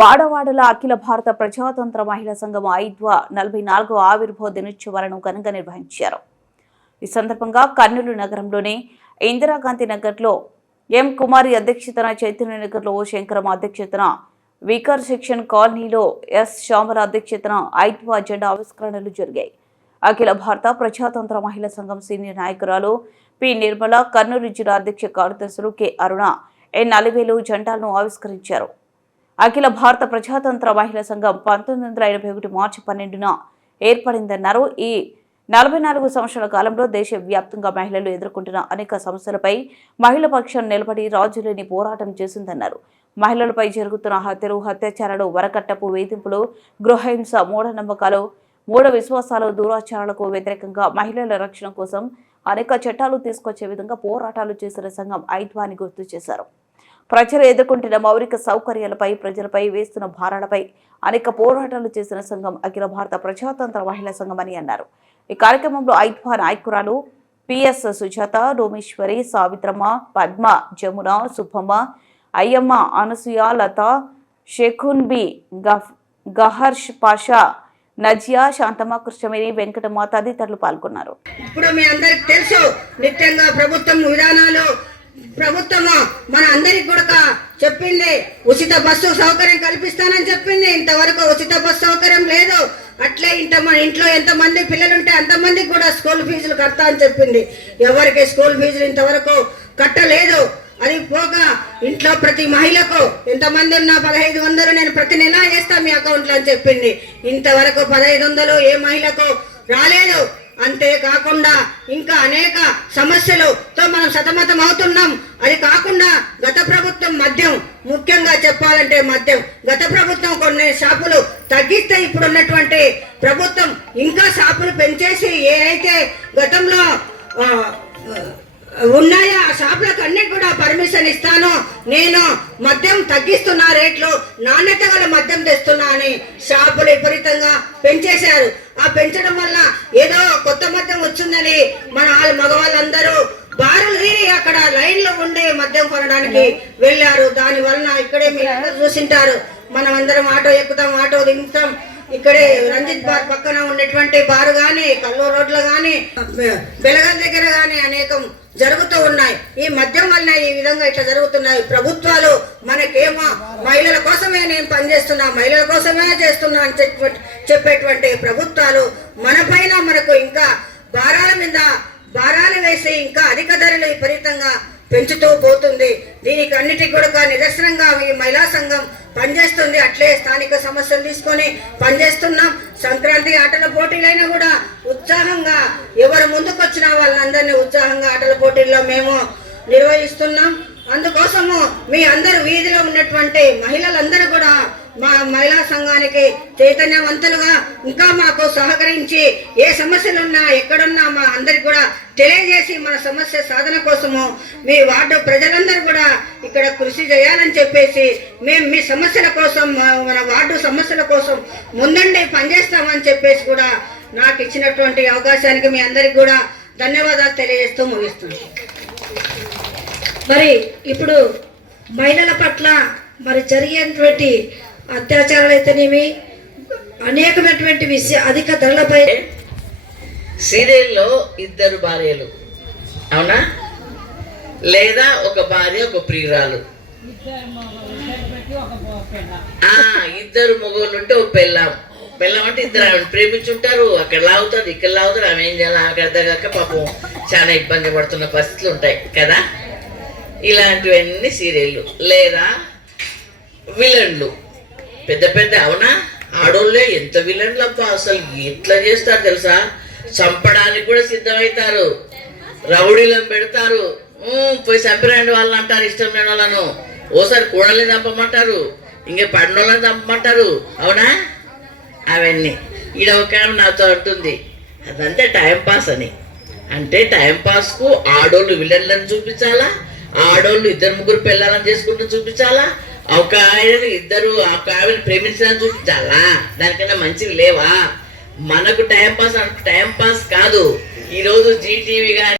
వాడవాడల అఖిల భారత ప్రజాతంత్ర మహిళా సంఘం ఐద్వా నలభై నాలుగో ఆవిర్భావ దినోత్సవాలను ఘనంగా నిర్వహించారు. ఈ సందర్భంగా కర్నూలు నగరంలోని ఇందిరాగాంధీ నగర్లో ఎం కుమారి అధ్యక్షతన చైతన్య నగర్లో ఓ శంకరం అధ్యక్షతన వికర్ సెక్షన్ కాలనీలో ఎస్ శామర అధ్యక్షతన ఐద్వా జెండా ఆవిష్కరణలు జరిగాయి. అఖిల భారత ప్రజాతంత్ర మహిళా సంఘం సీనియర్ నాయకురాలు పి నిర్మల కర్నూలు జిల్లా అధ్యక్ష కార్యదర్శులు కె అరుణ ఎన్ నలివేలు జెండాలను ఆవిష్కరించారు. అఖిల భారత ప్రజాతంత్ర మహిళా సంఘం పంతొమ్మిది వందల ఎనభై ఒకటి మార్చి పన్నెండున ఏర్పడిందన్నారు. ఈ నలభై నాలుగు సంవత్సరాల కాలంలో దేశవ్యాప్తంగా మహిళలు ఎదుర్కొంటున్న అనేక సమస్యలపై మహిళ పక్షం నిలబడి రాజులేని పోరాటం చేసిందన్నారు. మహిళలపై జరుగుతున్న హత్యలు అత్యాచారాలు వరకట్టపు వేధింపులు గృహహింస మూఢనమ్మకాలు మూఢ విశ్వాసాలు దూరాచారాలకు వ్యతిరేకంగా మహిళల రక్షణ కోసం అనేక చట్టాలు తీసుకొచ్చే విధంగా పోరాటాలు చేసిన సంఘం ఐద్వాన్ని గుర్తు చేశారు. ప్రజలు ఎదుర్కొంటున్న మౌలిక సౌకర్యాలపై ప్రజలపై వేస్తున్న భారాలపై అనేక పోరాటాలు చేసిన సంఘం అఖిల భారత ప్రజాతంత్ర మహిళా సంఘం అని అన్నారు. ఈ కార్యక్రమంలో ఐద్వా నాయకురాలు పిఎస్ సుజాత రోమేశ్వరి సావిత్రమ్మ పద్మ జమున సుబ్బమ్మ అయ్యమ్మ అనసూయ లత షేఖున్ బి గఫ్ గహర్ష్ పాషా నజియా శాంతమ్మ కృష్ణవేణి వెంకటమ్మ తదితరులు పాల్గొన్నారు. ఇప్పుడు మీ అందరికి తెలుసు నిత్యంగా ప్రభుత్వం విధానాలు ప్రభుత్వము? మన అందరికి కూడా చెప్పింది ఉచిత బస్సు సౌకర్యం కల్పిస్తానని చెప్పింది. ఇంతవరకు ఉచిత బస్సు సౌకర్యం లేదు. అట్లే ఇంత మన ఇంట్లో ఎంతమంది పిల్లలు ఉంటే అంతమందికి కూడా స్కూల్ ఫీజులు కడతా అని చెప్పింది. ఎవరికి స్కూల్ ఫీజులు ఇంతవరకు కట్టలేదు. అది పోగా ఇంట్లో ప్రతి మహిళకు ఎంతమంది ఉన్నా పదహైదు వందలు నేను ప్రతి నెల వేస్తా మీ అకౌంట్లో అని చెప్పింది. ఇంతవరకు పదహైదు వందలు ఏ మహిళకు రాలేదు. అంతేకాకుండా ఇంకా అనేక సమస్యలతో మనం సతమతం అవుతున్నాం అది కాకుండా గత ప్రభుత్వం మద్యం ముఖ్యంగా చెప్పాలంటే మద్యం. గత ప్రభుత్వం కొన్ని షాపులు తగ్గిస్తే ఇప్పుడున్నటువంటి ప్రభుత్వం ఇంకా షాపులు పెంచేసి ఏ అయితే గతంలో ఉన్న అన్ని కూడా పర్మిషన్ ఇస్తాను. నేను మద్యం తగ్గిస్తున్న రేట్లు నాణ్యత గల మద్యం తెస్తున్నా అని షాపులు విపరీతంగా పెంచేశారు. ఆ పెంచడం వల్ల ఏదో కొత్త మద్యం వచ్చిందని మన వాళ్ళ మగవాళ్ళందరూ బారులు తీరి అక్కడ లైన్లో ఉండి మద్యం కొనడానికి వెళ్ళారు. దాని వలన ఇక్కడే మీరు చూసింటారు. మనం అందరం ఆటో ఎక్కుతాం ఆటో దిగుతాం. ఇక్కడే రంజిత్ బార్ పక్కన ఉన్నటువంటి బారు గాని కల్లూరు రోడ్లు గాని బెలగల్ దగ్గర గాని అనేకం జరుగుతూ ఉన్నాయి. ఈ మద్యం వలన ఈ విధంగా ఇట్లా జరుగుతున్నాయి. ప్రభుత్వాలు మనకేమో మహిళల కోసమే నేను పనిచేస్తున్నా మహిళల కోసమే చేస్తున్నా అని చెప్పేటువంటి ప్రభుత్వాలు మన పైన మనకు ఇంకా భారాల మీద భారాలు వేసి ఇంకా అధిక ధరలు విపరీతంగా పెంచుతూ పోతుంది. దీనికి అన్నిటికీ కూడా నిదర్శనంగా ఈ మహిళా సంఘం పనిచేస్తుంది. అట్లే స్థానిక సమస్యలు తీసుకొని పనిచేస్తున్నాం. సంక్రాంతి ఆటల పోటీలైనా కూడా ఉత్సాహంగా ఎవరు ముందుకు వచ్చిన వాళ్ళందరినీ ఉత్సాహంగా ఆటల పోటీల్లో మేము నిర్వహిస్తున్నాం. అందుకోసము మీ అందరు వీధిలో ఉన్నటువంటి మహిళలందరూ కూడా మా మహిళా సంఘానికి చైతన్యవంతులుగా ఇంకా మాకు సహకరించి ఏ సమస్యలు ఉన్నా ఎక్కడున్నా మా అందరికి కూడా తెలియజేసి మన సమస్య సాధన కోసము మీ వార్డు ప్రజలందరూ కూడా ఇక్కడ కృషి చేయాలని చెప్పేసి మేము మీ సమస్యల కోసం మన వార్డు సమస్యల కోసం ముందండి పనిచేస్తామని చెప్పేసి కూడా నాకు ఇచ్చినటువంటి అవకాశానికి మీ అందరికి కూడా ధన్యవాదాలు తెలియజేస్తూ ముగిస్తున్నాను. మరి ఇప్పుడు మహిళల పట్ల మరి జరిగేటువంటి అత్యాచారాలు అయితేనేమి అనేకమైనటువంటి విషయ అధిక ధరలపై సీరియల్లో ఇద్దరు భార్యలు అవునా? లేదా ఒక భార్య ఒక ప్రియురాలు. ఇద్దరు మొగోళ్ళు ఉంటే ఒక పెళ్ళాం. పిల్లం అంటే ఇద్దరు ఆవిడ ప్రేమించుంటారు అక్కడ లాగుతారు ఇక్కడ లాగుతారు ఆమె ఏం చేయాలి ఆమెకు అర్థం కాక పాపం చాలా ఇబ్బంది పడుతున్న పరిస్థితులు ఉంటాయి కదా? ఇలాంటివన్నీ సీరియళ్ళు లేదా విలన్లు. పెద్ద పెద్ద అవునా? ఆడోళ్ళే ఎంత విలన్లు అబ్బా అసలు ఎట్లా చేస్తారు తెలుసా? చంపడానికి కూడా సిద్ధమవుతారు. రౌడీలను పెడతారు. పోయి చంపిరండి వాళ్ళు అంటారు ఇష్టం లేని వాళ్ళను. ఓసారి కూడల్ని చంపమంటారు. ఇంకే పడినోళ్ళని చంపమంటారు. అవునా? అవన్నీ. ఈడ ఒక ఆమె నాతో అంటుంది అదంతా టైంపాస్ అని. అంటే టైంపాస్కు ఆడోళ్ళు విలన్లను చూపించాలా? ఆడోళ్ళు ఇద్దరు ముగ్గురు పిల్లలను చేసుకుంటూ చూపించాలా? ఒక ఆయన ఇద్దరు ఒక ఆవిడ ప్రేమించడానికి చూపించాలా? దానికన్నా మంచివి లేవా? మనకు టైంపాస్ పాస్ టైంపాస్ కాదు. ఈరోజు జీటీవీ కానీ